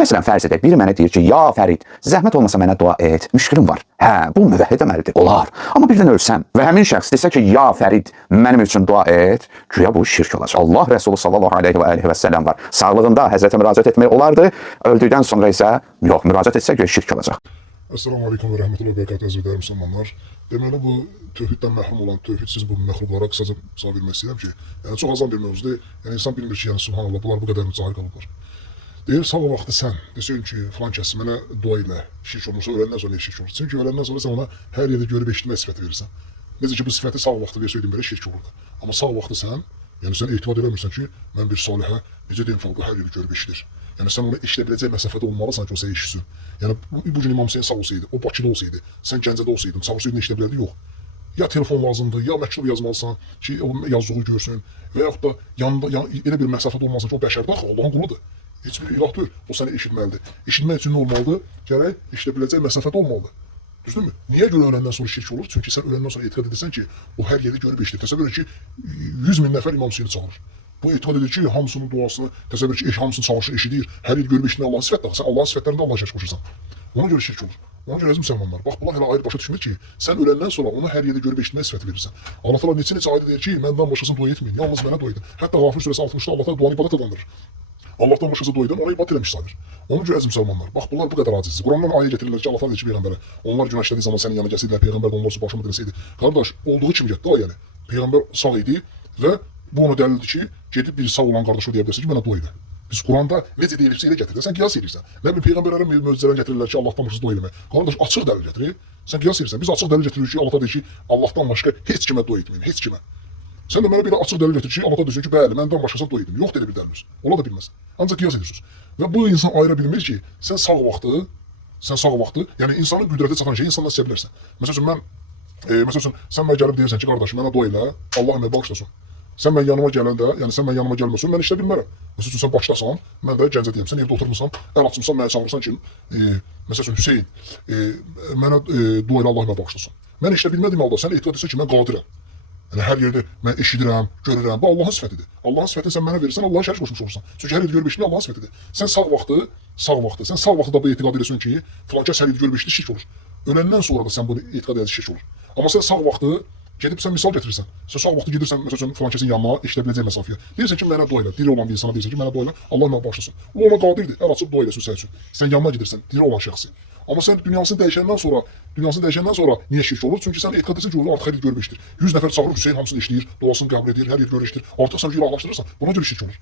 Məsələn, fərz edək, biri mənə deyir ki, ya Fərid, zəhmət olmasa mənə dua et, müşkülüm var. Hə, bu müvəhhid əməlidir, olar. Amma birdən ölsəm və həmin şəxs desə ki, ya Fərid, mənim üçün dua et, güya bu şirk olacaq. Allah Rəsulü sallallahu aleyhi və səlləm var. Sağlığında Həzrətə müraciət etmək olardı, öldükdən sonra isə yox, müraciət etsə güya şirk olacaq. Esselamu Aleyküm ve Rahmetullahi ve Berekatuhu əziz müsəlmanlar. Deməli bu tövhiddən məhrum olan, tövhidsiz bu məxluqlara qısaca sual vermək istəyirəm ki, yəni çox azam bir mövzudur. Yəni insan bilmir ki, yəni subhanallah bunlar bu qədər mücahir qalıblar. Deyir, sağ vaxtı sən desən ki, filan kəs mənə dua ilə şirk olmursa, öləndən sonra şirk olur. Çünki öləndən sonra sən ona hər yerdə görüb eşitmə sifəti verirsən. Necə ki bu sifəti sağ vaxtı versəydin belə şirk olurdu. Amma sağ vaxtı sən, yəni sən etibar eləmirsən ki, mən bir salihə necə deyim ki, bu hər yeri görüb eşidir. Yəni sən onu eşidə biləcək məsafədə olmalısan ki, o sən eşitsin. Yəni bu gün İmam Hüseyin sağ olsaydı, o Bakıda olsaydı, sən Gəncədə olsaydın, sağ olsaydın eşidə bilərdi, yox. Ya telefon lazımdır, ya məktub yazmalısan ki, o yazdığı görsün və yaxud da yanında elə bir məsafədə olmalısan ki, o bəşərdir, axı Allahın quludur. Heç bir ilah deyil, o səni eşitməlidir. Eşitmək üçün nə olmalıdır? Gərək eşidə biləcək məsafədə olmalıdır. Düzdürmü? Niyə görə öləndən sonra şirk olur? Çünki sən öləndən sonra etiqad edirsən ki, o hər yeri görüb eşidir. Təsəvvür edin ki, 100 min nəfər İmam Hüseyni çağırır. Bu etiqad edir ki, hamısının duasını, təsəvvür ki, hamısını çağırır, eşidir. Hər yer görüb eşitmək Allahın sifətidir. Sən Allahın sifətlərində Allah'a şərk qoşursan. Ona görə şirk olur. Ona görə əziz müsəlmanlar, bax bunlar hələ ayrı başa düşmür ki, sən öləndən sonra onu hər yerdə görüb eşitmək sifəti verirsən. Allah Teala neçə ayda deyir ki, məndən başqasına dua etməyin, yalnız mənə dua edin. Hətta Gafir surəsi 60-da Allah Teala duanı ibadət adlandırır. Allahdan başqası dua edən ona ibadət eləmiş sayılır. Ona görə əziz müsəlmanlar, bax bunlar bu qədər acizdir. Qurandan ayə gətirirlər ki, Allah Teala deyir ki, peyğəmbərə, onlar günah işlədiyi zaman sənin yanına gəlsəydilər, peyğəmbər də onlar üçün başımı dirsəydi. Qardaş, olduğu kimi getdi o yəni. Peyğəmbər sağ idi və bu ona dəlildir ki, gedib bir sağ olan qardaşa deyə bilərsə ki, mənə dua edin. Biz Quranda necə deyilibsə elə gətirir. Sən qiyas edirsən. Nə bir peyğəmbərlərə möcüzələr gətirirlər ki, Allahdan başqası dua eləmək. Qardaş, açıq dəlil gətirir. Sən qiyas edirsən. Biz açıq dəlil gətiririk ki, Allah deyir ki, Allahdan başqa heç kimə dua etməyin, heç kimə. Sən də mənə bir açıq dəlil gətirir ki, Allah deyir ki, bəli, məndən başqasına dua edin. Yox elə bir dəlil. Ola da bilməz. Ancaq qiyas edirsiniz. Və bu insan ayıra bilmir ki, sən sağ vaxtı, yəni insanın qüdrətə çatan şeyi insandan istəyə bilərsən. Məsəl üçün, sən mənə gəlib deyirsən ki, qardaşım, mənə dua elə, Allah əmək bağışlasın. Sən mən yanıma gələndə, yəni sən mən yanıma gəlməsən, mən işlə bilmərəm. Məsəl üçün, sən Bakıdasan, mən də Gəncədəyəm, sən evdə oturmuşsan, əl açmısan, mənə çağırırsan ki, məsəl üçün, Hüseyin, mənə dua elə, Allah əmək bağışlasın. Mən işlə bilmədiyim halda sən etiqad etsən ki, mən qadirəm. Yəni, hər yerdə mən eşidirəm, görürəm, bu Allahın sifətidir. Allahın sifətini sən mənə verirsən, Allah'a şərk qoşmuş olursan. Çünki hər yerdə görüb eşitmək Allahın sifətidir. Sən sağ vaxtı da bu etiqad edirsən ki, filan kəs hər yerdə görüb eşitdi, şirk olur. Öləndən sonra da sən bunu etiqad edirsən, şirk olur. Amma sən sağ vaxtı gedib sən misal gətirirsən. Sən sağ vaxtı gedirsən, məsəl üçün, filan kəsin yanına, eşidə biləcək məsafəyə. Deyirsən ki, mənə dua elə, diri olan bir insana deyirsən ki, mənə dua elə, Allah mənə bağışlasın. O ona qadirdir, əl açıb dua eləsin sən üçün. Sən yanına gedirsən, diri olan şəxsi. Amma sən dünyasını dəyişəndən sonra niyə şirk olur? Çünki sən etiqad etsən ki, artıq hər yer görüb eşidir. 100 nəfər çağırır, Hüseyin hamısını eşidir, duasını qəbul edir, hər yer görür eşidir. Artıq sən ilahlaşdırırsan, buna görə şirk olur.